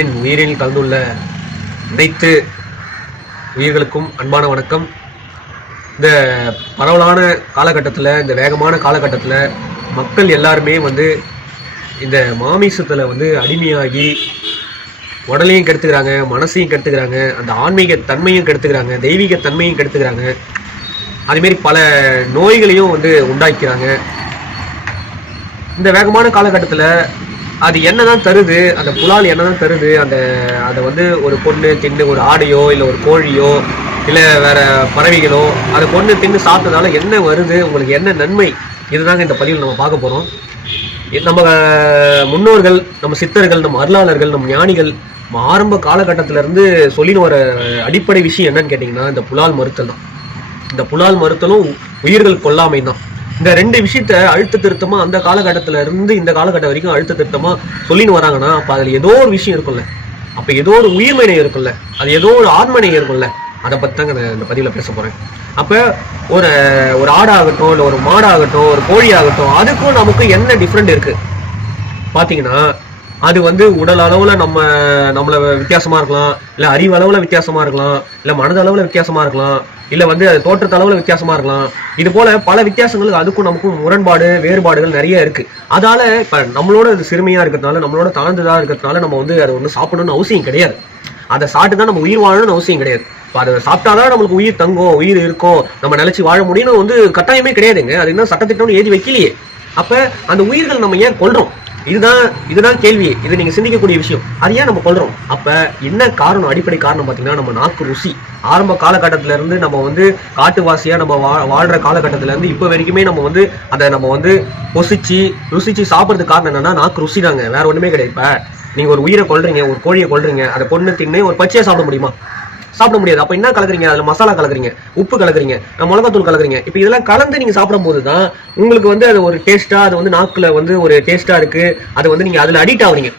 என் உயிரில் கலந்துள்ள அனைத்து உயிர்களுக்கும் அன்பான வணக்கம். இந்த பரவலான காலகட்டத்தில் இந்த வேகமான காலகட்டத்தில் மக்கள் எல்லாருமே வந்து இந்த மாமிசத்தில் வந்து அடிமையாகி உடலையும் கெடுத்துக்கிறாங்க மனசையும் கெடுத்துக்கிறாங்க அந்த ஆன்மீக தன்மையும் கெடுத்துக்கிறாங்க தெய்வீக தன்மையும் கெடுத்துக்கிறாங்க. அதுமாரி பல நோய்களையும் வந்து உண்டாக்கிறாங்க. இந்த வேகமான காலகட்டத்தில் அது என்னதான் தருது அந்த புலால் என்னதான் தருது அந்த அதை வந்து ஒரு பொண்ணு தின்னு ஒரு ஆடையோ இல்லை ஒரு கோழியோ இல்லை வேற பறவைகளோ அதை பொண்ணு தின்னு சாப்பிட்டதால என்ன வருது உங்களுக்கு என்ன நன்மை? இதுதாங்க இந்த பதிவில் நம்ம பார்க்க போகிறோம் நம்ம முன்னோர்கள் நம்ம சித்தர்கள் நம்ம அருளாளர்கள் நம்ம ஞானிகள் நம்ம ஆரம்ப காலகட்டத்திலேருந்து சொல்லின்னு வர அடிப்படை விஷயம் என்னன்னு கேட்டிங்கன்னா இந்த புலால் மறுத்தல் தான். இந்த புலால் மறுத்தலும் உயிர்கள் கொல்லாமை தான் இந்த ரெண்டு விஷயத்த அழுத்த திருத்தமா அந்த காலகட்டத்துல இருந்து இந்த காலகட்டம் வரைக்கும் அழுத்த திருத்தமா சொல்லின்னு வராங்கன்னா அப்ப அதுல ஏதோ ஒரு விஷயம் இருக்கும்ல. அப்ப ஏதோ ஒரு உயிர்மனை இருக்கும்ல. அது ஏதோ ஒரு ஆண்மனை இருக்கும்ல. அதை பத்தி தாங்க நான் இந்த பதிவுல பேச போறேன். அப்ப ஒரு ஒரு ஆடாகட்டும் இல்லை ஒரு மாடாகட்டும் ஒரு கோழி ஆகட்டும் அதுக்கும் நமக்கு என்ன டிஃப்ரெண்ட் இருக்கு? பாத்தீங்கன்னா அது வந்து உடல் அளவுல நம்ம நம்மள வித்தியாசமா இருக்கலாம் இல்ல அறிவு அளவுல வித்தியாசமா இருக்கலாம் இல்ல மனது அளவுல வித்தியாசமா இருக்கலாம். இல்லை வந்து அது தோற்றத்து அளவுல வித்தியாசமா இருக்கலாம். இது போல பல வித்தியாசங்களுக்கு அதுக்கும் நமக்கும் முரண்பாடு வேறுபாடுகள் நிறைய இருக்கு. அதால இப்போ நம்மளோட அது சிறுமையா இருக்கிறதுனால நம்மளோட தாழ்ந்ததாக இருக்கிறதுனால நம்ம வந்து அதை ஒன்று சாப்பிடணும்னு அவசியம் கிடையாது. அதை சாப்பிட்டு தான் நம்ம உயிர் வாழணும்னு அவசியம் கிடையாது. இப்போ அதை சாப்பிட்டாதான் நம்மளுக்கு உயிர் தங்கும் உயிர் இருக்கும் நம்ம நினச்சி வாழ முடியும்னு வந்து கட்டாயமே கிடையாதுங்க. அது என்ன சட்டத்திட்டம்னு ஏதி வைக்கலையே. அப்ப அந்த உயிர்கள் நம்ம ஏன் கொள்றோம் இதுதான் இதுதான் கேள்வி. இது நீங்க சிந்திக்கக்கூடிய விஷயம். அது ஏன் நம்ம கொள்றோம் அப்ப என்ன காரணம் அடிப்படை காரணம் பாத்தீங்கன்னா நம்ம நாக்கு ருசி. ஆரம்ப காலகட்டத்தில இருந்து நம்ம வந்து காட்டுவாசியா நம்ம வா வாழ்ற காலகட்டத்தில இருந்து இப்போ வரைக்குமே நம்ம வந்து அதை நம்ம வந்து பொசிச்சு ருசிச்சு சாப்பிட்றதுக்கு காரணம் என்னன்னா நாக்கு ருசி தாங்க வேற ஒண்ணுமே கிடையாது. நீங்க ஒரு உயிரை கொள்றீங்க ஒரு கோழியை கொள்றீங்க அதை பொண்ணு தின்னு ஒரு பச்சையா சாப்பிட முடியுமா? சாப்பிட முடியாது. அப்ப என்ன கலக்குறீங்க? அதுல மசாலா கலக்குறீங்க. உப்பு கலக்குறீங்க. மிளகாத்தூள் கலக்குறீங்க. இப்ப இதெல்லாம் கலந்து நீங்க சாப்பிடும் போது தான் உங்களுக்கு வந்து அது ஒரு டேஸ்டா அது வந்து நாக்குல வந்து ஒரு டேஸ்டா இருக்கு. அது வந்து நீங்க அதுல அடிக்ட் ஆகுறீங்க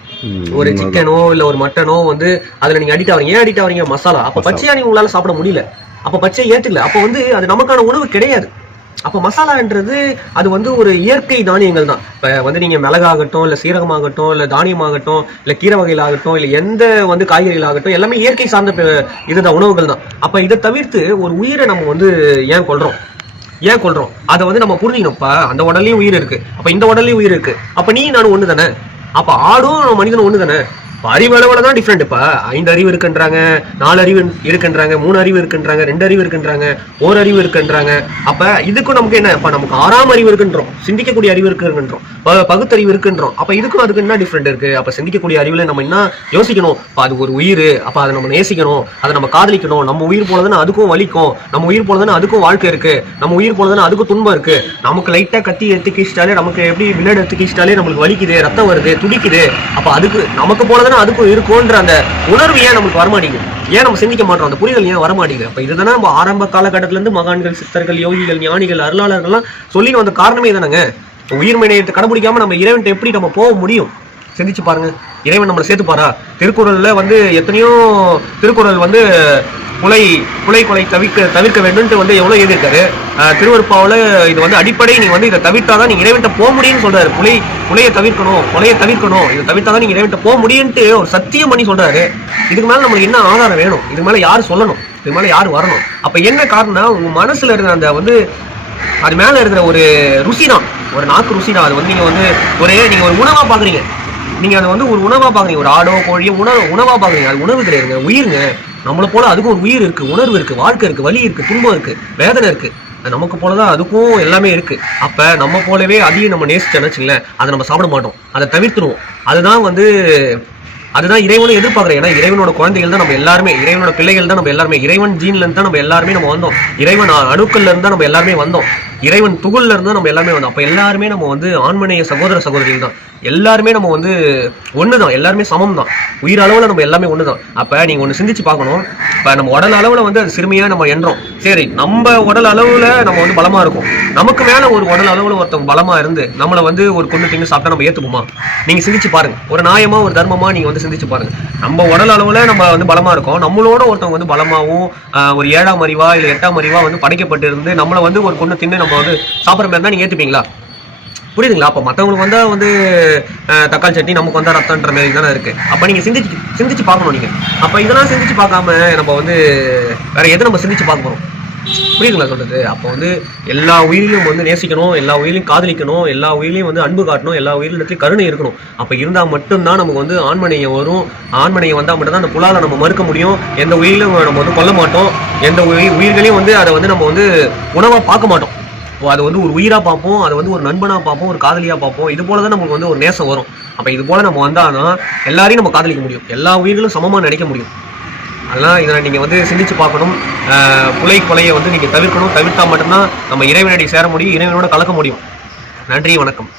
ஒரு சிக்கனோ இல்ல ஒரு மட்டனோ வந்து அதுல நீங்க அடிக்ட் ஆகுறீங்க ஏன் அடிக்ட் ஆகுறீங்க மசாலா. அப்ப பச்சையா நீங்க உங்களால சாப்பிட முடியல. அப்ப பச்சையை ஏத்துக்கல. அப்ப வந்து அது நமக்கான உணவு கிடையாது. அப்போ மசாலான்றது அது வந்து ஒரு இயற்கை தானியங்கள் தான் இப்போ வந்து நீங்கள் மிளகாகட்டும் இல்லை சீரகமாகட்டும் இல்லை தானியமாகட்டும் இல்லை கீரை வகைகளாகட்டும் இல்லை எந்த வந்து காய்கறிகளாகட்டும் எல்லாமே இயற்கை சார்ந்த ப- இதுதான் உணவுகள் தான் அப்போ இதை தவிர்த்து ஒரு உயிரை நம்ம வந்து ஏன் கொள்கிறோம் ஏன் கொள்கிறோம் அதை வந்து நம்ம புரிஞ்சுக்கணும்ப்பா அந்த உடல்லையும் உயிர் இருக்கு. அப்போ இந்த உடல்லையும் உயிர் இருக்கு. அப்போ நீ நானும் ஒன்று தானே அப்போ ஆடும் மனிதனும் ஒன்று தானே இப்போ அறிவு தான் டிஃப்ரெண்ட் இப்போ ஐந்து அறிவு இருக்குன்றாங்க நாலு அறிவு இருக்குன்றாங்க மூணு அறிவு இருக்குன்றாங்க ரெண்டு அறிவு இருக்குன்றாங்க ஓர் அறிவு இருக்குன்றாங்க. அப்போ இதுக்கும் நமக்கு என்ன? இப்போ நமக்கு ஆறாம் அறிவு இருக்குன்றோம் சிந்திக்கக்கூடிய அறிவு இருக்குன்றோம் பகுத்தறிவு இருக்குன்றோம். அப்போ இதுக்கும் அதுக்கு என்ன டிஃப்ரெண்ட் இருக்கு? அப்போ சிந்திக்கக்கூடிய அறிவில் நம்ம என்ன யோசிக்கணும்? இப்போ அது ஒரு உயிர் அப்போ அதை நம்ம நேசிக்கணும் அதை நம்ம காதலிக்கணும். நம்ம உயிர் போனதுன்னா அதுக்கும் வலிக்கும் நம்ம உயிர் போனதுன்னா அதுக்கும் வாழ்க்கை இருக்கு நம்ம உயிர் போனதுன்னா அதுக்கும் துன்பம் இருக்கு. நமக்கு லைட்டாக கத்தி எடுத்து கீச்சிட்டாலே நமக்கு எப்படி வில்லட் எடுத்து கீச்சிட்டாலே நம்மளுக்கு வலிக்குது ரத்தம் வருது துடிக்குது. அப்போ அதுக்கு நமக்கு போலதானே அதுக்கும் இருக்கும்ன்ற அந்த உணர்வு ஏன் நமக்கு வரமாட்டேங்குது ஏன் நம்ம சிந்திக்க மாட்டோம்? அந்த புரிதல் ஏன் வரமாட்டேங்குது அப்போ இதுதானே நம்ம ஆரம்ப காலகட்டத்திலேருந்து மகான்கள் சித்தர்கள் யோகிகள் ஞானிகள் அருளாளர்கள்லாம் சொல்லி வந்த காரணமே தானங்க உயிர் மனையத்தை கடைபிடிக்காம நம்ம இறைவன்ட்ட எப்படி நம்ம போக முடியும்? சிந்திச்சு பாருங்க. இறைவன் நம்மளை சேர்த்துப்பாரா? திருக்குறளில் வந்து எத்தனையோ திருக்குறள் வந்து புலை புலை கொலை தவிர்க்க தவிர்க்க வேண்டும்ட்டு வந்து எவ்வளோ எழுதியிருக்காரு. திருவருப்பாவில் இது வந்து அடிப்படை நீங்கள் வந்து இதை தவிர்த்தாதான் நீங்கள் இறைவன்ட்ட போக முடியும்னு சொல்கிறாரு புலை புலையை தவிர்க்கணும் கொலையை தவிர்க்கணும் இதை தவிர்த்தாதான் நீங்கள் இறைவன்ட்ட போக முடியும்ட்டு ஒரு சத்தியம் பண்ணி சொல்கிறாரு இதுக்கு மேலே நம்மளுக்கு என்ன ஆதாரம் வேணும்? இதுக்கு மேலே யார் சொல்லணும்? இதுக்கு மேலே யார் வரணும்? அப்போ என்ன காரணம்னா உங்கள் மனசில் இருக்கிற அந்த வந்து அது மேலே இருக்கிற ஒரு ருசி தான். ஒரு நாக்கு ருசி தான். அது வந்து நீங்கள் வந்து ஒரு நீங்கள் ஒரு உணவாக பார்க்குறீங்க நீங்கள் அதை வந்து ஒரு உணவாக பார்க்குறீங்க ஒரு ஆடோ கோழியோ உணவு உணவாக பார்க்குறீங்க அது உணவு கிடையாதுங்க உயிருங்க. நம்மளை போல அதுக்கும் ஒரு உயிர் இருக்கு உணர்வு இருக்கு வாழ்க்கை இருக்கு வலி இருக்கு துன்பம் இருக்கு வேதனை இருக்கு. அது நமக்கு போலதான் அதுக்கும் எல்லாமே இருக்கு. அப்ப நம்ம போலவே அதையும் நம்ம நேசிச்சோன்னு வச்சுங்களேன் அதை நம்ம சாப்பிட மாட்டோம். அதை தவிர்த்துருவோம். அதுதான் வந்து அதுதான் இறைவனும் எதிர்பார்க்குறேன். ஏன்னா இறைவனோட குழந்தைகள் தான் நம்ம எல்லாருமே இறைவனோட பிள்ளைகள் தான் நம்ம எல்லாருமே இறைவன் ஜீன்ல இருந்து தான் நம்ம எல்லாருமே நம்ம வந்தோம். இறைவன் அணுக்கள்ல இருந்து நம்ம எல்லாருமே வந்தோம். இறைவன் துகுல்ல இருந்து நம்ம எல்லாமே வந்தோம். அப்ப எல்லாருமே நம்ம வந்து ஆண்மனைய சகோதர சகோதரிகள் தான். எல்லாருமே நம்ம வந்து ஒண்ணுதான். எல்லாருமே சமம் தான். உயிர் அளவுல நம்ம எல்லாமே ஒண்ணுதான். அப்ப நீங்க ஒண்ணு சிந்திச்சு பார்க்கணும். இப்ப நம்ம உடல் அளவுல வந்து அது சிறுமையா நம்ம எண்ணுறோம் சரி நம்ம உடல் அளவுல நம்ம வந்து பலமா இருக்கும். நமக்கு மேல ஒரு உடல் அளவுல ஒருத்தவங்க பலமா இருந்து நம்மளை வந்து ஒரு கொண்டு தின்னு சாப்பிட்டா நம்ம ஏத்துப்போமா நீங்க சிந்திச்சு பாருங்க. ஒரு நியாயமா ஒரு தர்மமா நீங்க வந்து சிந்திச்சு பாருங்க. நம்ம உடல் அளவுல நம்ம வந்து பலமா இருக்கோம். நம்மளோட ஒருத்தவங்க வந்து பலமாவும் ஒரு ஏழாம் அறிவா இல்ல எட்டாம் அறிவா வந்து படைக்கப்பட்டு இருந்து நம்மள வந்து ஒரு கொண்டு தின்னு நம்ம வந்து சாப்பிட்ற மாதிரி இருந்தா நீங்க ஏத்துப்பீங்களா? புரியுதுங்களா? அப்போ மற்றவங்களுக்கு வந்தால் வந்து தக்காளி சட்னி நமக்கு வந்தால் ரத்தம்ன்ற மாதிரி தானே இருக்குது அப்போ நீங்கள் சிந்திச்சு சிந்திச்சு பார்க்கணும் நீங்கள் அப்போ இதெல்லாம் சிந்திச்சு பார்க்காம நம்ம வந்து வேற எதை நம்ம சிந்திச்சு பார்க்க போகிறோம் புரியுதுங்களா சொல்றது? அப்போ வந்து எல்லா உயிரிலையும் வந்து நேசிக்கணும் எல்லா உயிரிலையும் காதலிக்கணும் எல்லா உயிரிலையும் வந்து அன்பு காட்டணும் எல்லா உயிரினத்தையும் கருணை இருக்கணும். அப்போ இருந்தால் மட்டும்தான் நமக்கு வந்து ஆண்மனையம் வரும். ஆண்மனையம் வந்தால் மட்டும்தான் அந்த புலாலை நம்ம மறுக்க முடியும். எந்த உயிரிலும் நம்ம வந்து கொல்ல மாட்டோம். எந்த உயிர் உயிர்களையும் வந்து அதை வந்து நம்ம வந்து உணவாக பார்க்க மாட்டோம். ஓ, அது வந்து ஒரு உயிராக பார்ப்போம் அதை வந்து ஒரு நண்பனாக பார்ப்போம் ஒரு காதலியாக பார்ப்போம். இது போல தான் நமக்கு வந்து ஒரு நேசம் வரும். அப்போ இது போல நம்ம வந்தானா எல்லாரையும் நம்ம காதலிக்க முடியும். எல்லா உயிர்களும் சமமாக நினைக்க முடியும். அதனால் இதை நீங்க வந்து சிந்திச்சு பார்க்கணும். ஆஹ் புலை கொலையை வந்து நீங்க தவிர்க்கணும். தவிர்த்தா மட்டும்தான் நம்ம இறைவனடி சேர முடியும் இறைவனோட கலக்க முடியும். நன்றி வணக்கம்.